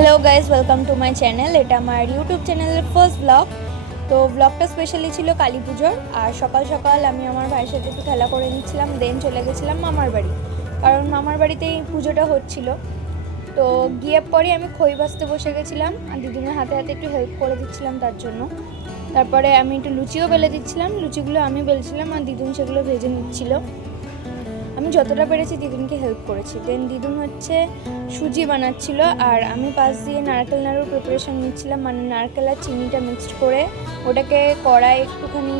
Hello guys, welcome to my channel. এটা আমার YouTube চ্যানেলের ফার্স্ট ব্লগ। তো ব্লগটা স্পেশালি ছিল কালী পুজোর। আর সকাল সকাল আমি আমার ভাইয়ের সাথে একটু খেলা করে নিচ্ছিলাম, দেন চলে গেছিলাম মামার বাড়ি, কারণ মামার বাড়িতেই পুজোটা হচ্ছিল। তো গিয়ে পরে আমি খই ভাজতে বসে গেছিলাম আর দিদিনের হাতে হাতে একটু হেল্প করে দিচ্ছিলাম তার জন্য। তারপরে আমি একটু লুচিও বেলে দিচ্ছিলাম, লুচিগুলো আমি বেলছিলাম আর দিদুন সেগুলো ভেজে নিচ্ছিল। আমি যতটা পেরেছি দিদুনকে হেল্প করেছি। দেন দিদুন হচ্ছে সুজি বানাচ্ছিল আর আমি পাশ দিয়ে নারকেল নাড়ুর প্রিপারেশান নিচ্ছিলাম, মানে নারকেল আর চিনিটা মিক্সড করে ওটাকে কড়াই একটুখানি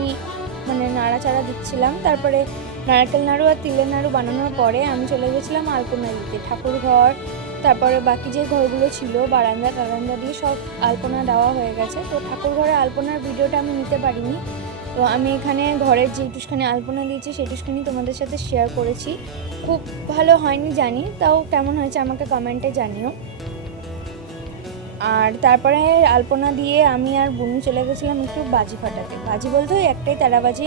নাড়াচাড়া দিচ্ছিলাম। তারপরে নারকেল নাড়ু আর তিলের নাড়ু বানানোর পরে আমি চলে গেছিলাম আলপনা দিতে। ঠাকুর ঘর, তারপরে বাকি যে ঘরগুলো ছিল বারান্দা টারান্দা দিয়ে সব আলপনা দেওয়া হয়ে গেছে। তো ঠাকুর ঘরে আলপনার ভিডিওটা আমি নিতে পারিনি, তো আমি এখানে ঘরের যে টুসখানি আলপনা দিয়েছি সেই টুসখানি তোমাদের সাথে শেয়ার করেছি। খুব ভালো হয়নি জানি, তাও কেমন হয়েছে আমাকে কমেন্টে জানিও। আর তারপরে আলপনা দিয়ে আমি আর বুনু চলে গেছিলাম একটু বাজি ফাটাতে। বাজি বলতে ওই একটাই তারাবাজি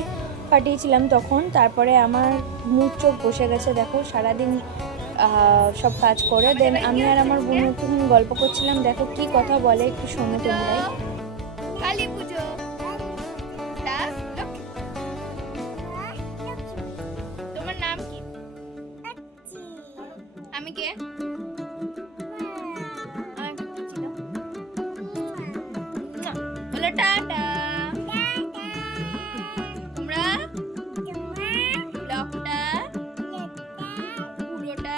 ফাটিয়েছিলাম তখন। তারপরে আমার মুখ চোখ বসে গেছে, দেখো সারাদিন সব কাজ করে। দেন আমি আর আমার বুনু একটুখানি গল্প করছিলাম, দেখো কি কথা বলে একটু শোনো তোমরাই। কালী পুজো, তোমার নাম কি? আমি কে? বলো টাটা। তোমরা ব্লগটা পুরোটা।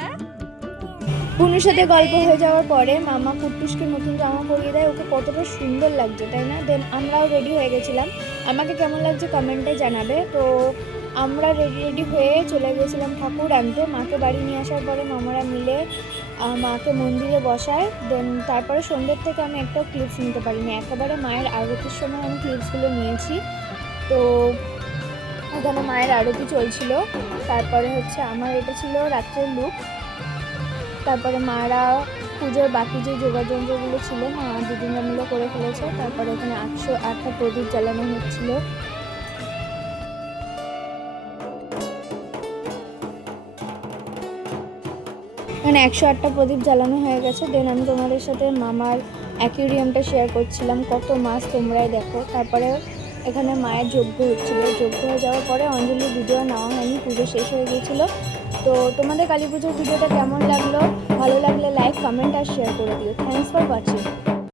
বুনুর সাথে গল্প হয়ে যাওয়ার পরে মামা কুট্টুসকে নতুন জামা পরিয়ে দেয়, ওকে কতটা সুন্দর লাগছে তাই না? দেন আমরাও রেডি হয়ে গেছিলাম, আমাকে কেমন লাগছে কমেন্টে জানাবে। তো আমরা রেডি হয়ে চলে গেছিলাম ঠাকুর আনতে। মাকে বাড়ি নিয়ে আসার পরে মামারা মিলে মাকে মন্দিরে বসায়। দেন তারপরে সন্ধ্যের থেকে আমি একটাও ক্লিপস নিতে পারিনি, একেবারে মায়ের আরতির সময় আমি ক্লিপসগুলো নিয়েছি। তো ওখানে মায়ের আরতি চলছিল। তারপরে হচ্ছে আমার এটা ছিল রাত্রের লুক। তারপরে মারা পুজোর বাকি যে যোগাযন্ত্রগুলো ছিল মা দিদিরা মিলে করে ফেলেছে। তারপরে এখানে 108টা প্রদীপ জ্বালানো হচ্ছিল। মানে 108টা প্রদীপ জ্বালানো হয়ে গেছে। দেন আমি তোমাদের সাথে মামার অ্যাকুয়ারিয়ামটা শেয়ার করছিলাম, কত মাছ তোমরাই দেখো। তারপরে এখানে মায়ের যজ্ঞ হচ্ছিল, যজ্ঞ হয়ে যাওয়ার পরে অঞ্জলির ভিডিও নেওয়া হয়নি, পুজো শেষ হয়ে গিয়েছিলো। তো তোমাদের কালী পুজোর ভিডিওটা কেমন লাগলো? ভালো লাগলে লাইক, কমেন্ট আর শেয়ার করে দিও। Thanks for watching.